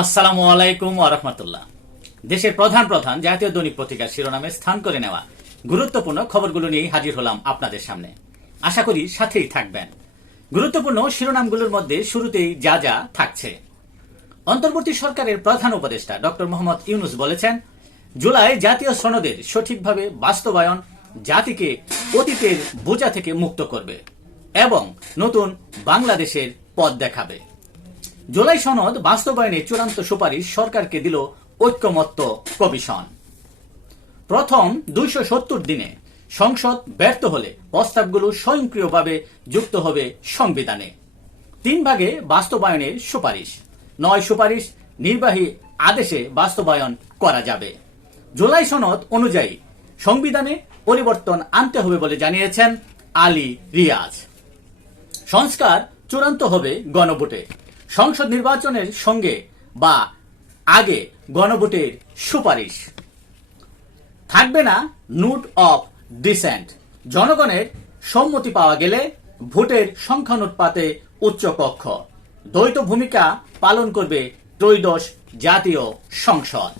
আসসালামু আলাইকুম আরহামতুল্লাহ দেশের প্রধান প্রধান জাতীয় দৈনিক পত্রিকার শিরোনামে স্থান করে নেওয়া গুরুত্বপূর্ণ খবরগুলো নিয়ে হাজির হলাম আপনাদের সামনে। আশা করি সাথেই থাকবেন। গুরুত্বপূর্ণ শিরোনামগুলোর মধ্যে শুরুতেই যা যা থাকছে। অন্তর্বর্তী সরকারের প্রধান উপদেষ্টা ডক্টর মোহাম্মদ ইউনুস বলেছেন, জুলাই জাতীয় সনদের সঠিকভাবে বাস্তবায়ন জাতিকে অতীতের বোঝা থেকে মুক্ত করবে এবং নতুন বাংলাদেশের পথ দেখাবে। জুলাই সনদ বাস্তবায়নে চূড়ান্ত সুপারিশ সরকারকে দিল ঐক্যমত্য কমিশন। প্রথম দুইশো সত্তর দিনে সংসদ ব্যর্থ হলে প্রস্তাবগুলো স্বয়ংক্রিয়ভাবে যুক্ত হবে সংবিধানে। তিন ভাগে বাস্তবায়নের সুপারিশ। নয় সুপারিশ নির্বাহী আদেশে বাস্তবায়ন করা যাবে। জুলাই সনদ অনুযায়ী সংবিধানে পরিবর্তন আনতে হবে বলে জানিয়েছেন আলী রিয়াজ। সংস্কার চূড়ান্ত হবে গণভোটে। সংসদ নির্বাচনের সঙ্গে বা আগে গণভোটের সুপারিশ। থাকবে না নোট অফ ডিসেন্ট। জনগণের সম্মতি পাওয়া গেলে ভোটের সংখ্যানুপাতে উচ্চকক্ষ। দ্বৈত ভূমিকা পালন করবে ত্রয়োদশ জাতীয় সংসদ।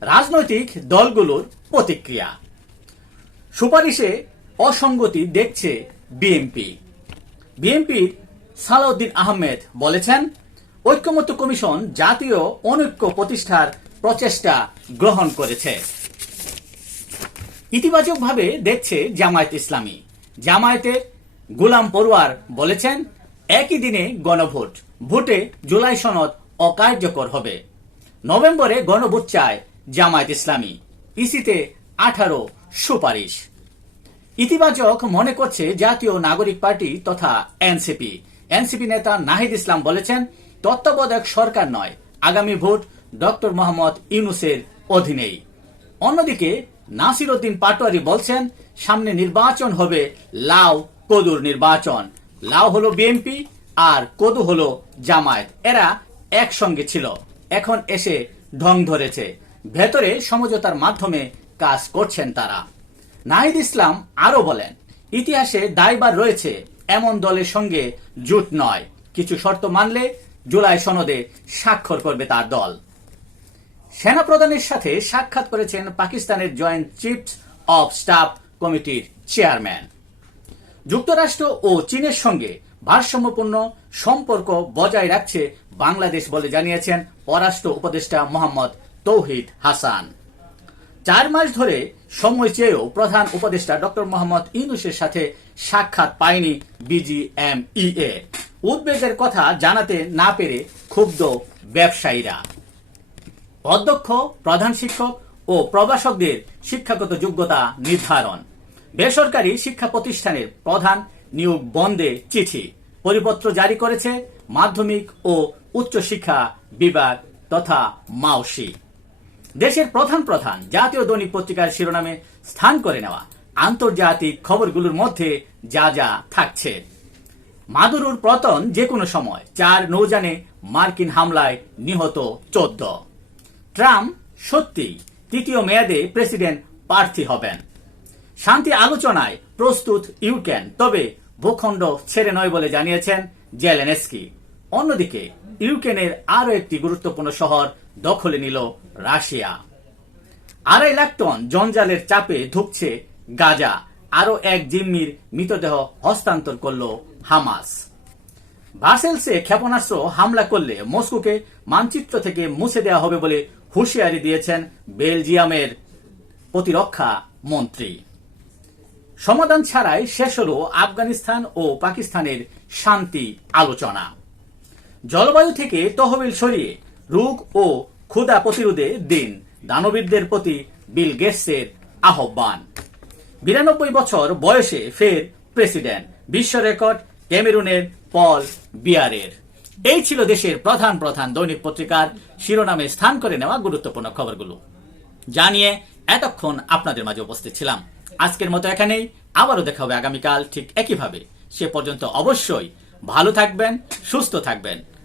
রাজনৈতিক দলগুলোর প্রতিক্রিয়া। সুপারিশে অসঙ্গতি দেখছে বিএনপি। বিএনপির সালাউদ্দিন আহমেদ বলেছেন, ঐক্যমত্য কমিশন জাতীয় অনৈক্য প্রতিষ্ঠার প্রচেষ্টা গ্রহণ করেছে। ইতিবাচকভাবে দেখছে জামায়াত ইসলামী। জামায়াতের গোলাম পড়ুয়ার বলেছেন, একই দিনে গণভোট, ভোটে জুলাই সনদ অকার্যকর হবে। নভেম্বরে গণভোট চায় জামায়াত ইসলামী। ইসিতে আঠারো সুপারিশ। ইতিবাচক মনে করছে জাতীয় নাগরিক পার্টি তথা এনসিপি। এনসিপি নেতা নাহিদ ইসলাম বলেছেন, তত্ত্বাবধায়ক সরকার নয়। আগামী ভোট ডক্টর মোহাম্মদ ইউনুসের অধীনেই। অন্যদিকে, নাসির উদ্দিন পাটোয়ারি বলছেন, সামনে নির্বাচন হবে লাও কদুর নির্বাচন। লাও হলো বিএনপি আর কদু হলো জামায়াত। এরা একসঙ্গে ছিল। এখন এসে ঢং ধরেছে। ভেতরে সমঝোতার মাধ্যমে কাজ করছেন তারা। নাহিদ ইসলাম আরও বলেন, ইতিহাসে দায়বার রয়েছে এমন দলের সঙ্গে জুট নয়। কিছু শর্ত মানলে জুলাই সনদে স্বাক্ষর করবে তার দল। সেনাপ্রধানের সাথে সাক্ষাৎ করেছেন পাকিস্তানের জয়েন্ট চিফস অব স্টাফ কমিটির চেয়ারম্যান। যুক্তরাষ্ট্র ও চীনের সঙ্গে ভারসাম্যপূর্ণ সম্পর্ক বজায় রাখছে বাংলাদেশ বলে জানিয়েছেন পররাষ্ট্র উপদেষ্টা মোহাম্মদ তৌহিদ হাসান। চার মাস ধরে সময় চেয়েও প্রধান উপদেষ্টা ডক্টর মোহাম্মদ ইউনুসের সাথে সাক্ষাৎ পায়নি বিজিএমইএ। উদ্বেগের কথা জানাতে না পেরে ক্ষুব্ধ ব্যবসায়ীরা। অধ্যক্ষ, প্রধান শিক্ষক ও প্রভাষকদের শিক্ষাগত যোগ্যতা নির্ধারণ। বেসরকারি শিক্ষা প্রতিষ্ঠানের প্রধান নিয়োগ বন্ধে চিঠি। পরিপত্র জারি করেছে মাধ্যমিক ও উচ্চশিক্ষা বিভাগ তথা মাওসি দেশের প্রধান প্রধান জাতীয় দৈনিক পত্রিকার শিরোনামে স্থান করে নেওয়া আন্তর্জাতিক খবরগুলোর মধ্যে যা যা থাকছে। মাদুরুর পতন যে কোনো সময় চার নৌজানে মার্কিন হামলায় নিহত চোদ্দ। ট্রাম্প সত্যি তৃতীয় মেয়াদে প্রেসিডেন্ট প্রার্থী হবেন। শান্তি আলোচনায় প্রস্তুত ইউক্রেন, তবে ভূখণ্ড ছেড়ে নয় বলে জানিয়েছেন জেলেনেস্কি। অন্যদিকে, ইউক্রেনের আরও একটি গুরুত্বপূর্ণ শহর দখলে নিল রাশিয়া। আড়াই লাখ টন জঞ্জালের চাপে ধুকছে গাজা, আরও এক জিম্মির মৃতদেহ হস্তান্তর করল হামাস। ব্রাসেলসে ক্ষেপণাস্ত্র হামলা করলে মস্কোকে মানচিত্র থেকে মুছে দেওয়া হবে বলে হুঁশিয়ারি দিয়েছেন বেলজিয়ামের প্রতিরক্ষা মন্ত্রী। সমাধান ছাড়াই শেষ হল আফগানিস্তান ও পাকিস্তানের শান্তি আলোচনা। জলবায়ু থেকে তহবিল সরিয়ে রোগ ও ক্ষুধা প্রতিরোধে দিন। দানবীরদের প্রতি বিল গেটসের আহ্বান। বিরানব্বই বছর বয়সে ফের প্রেসিডেন্ট। বিশ্ব রেকর্ড, ক্যামেরুনের পল বিয়ারের। এই ছিল দেশের প্রধান প্রধান দৈনিক পত্রিকার শিরোনামে স্থান করে নেওয়া গুরুত্বপূর্ণ খবরগুলো। জানিয়ে এতক্ষণ আপনাদের মাঝে উপস্থিত ছিলাম। আজকের মতো এখানেই। আবারও দেখা হবে আগামীকাল ঠিক একইভাবে। সে পর্যন্ত অবশ্যই ভালো থাকবেন, সুস্থ থাকবেন।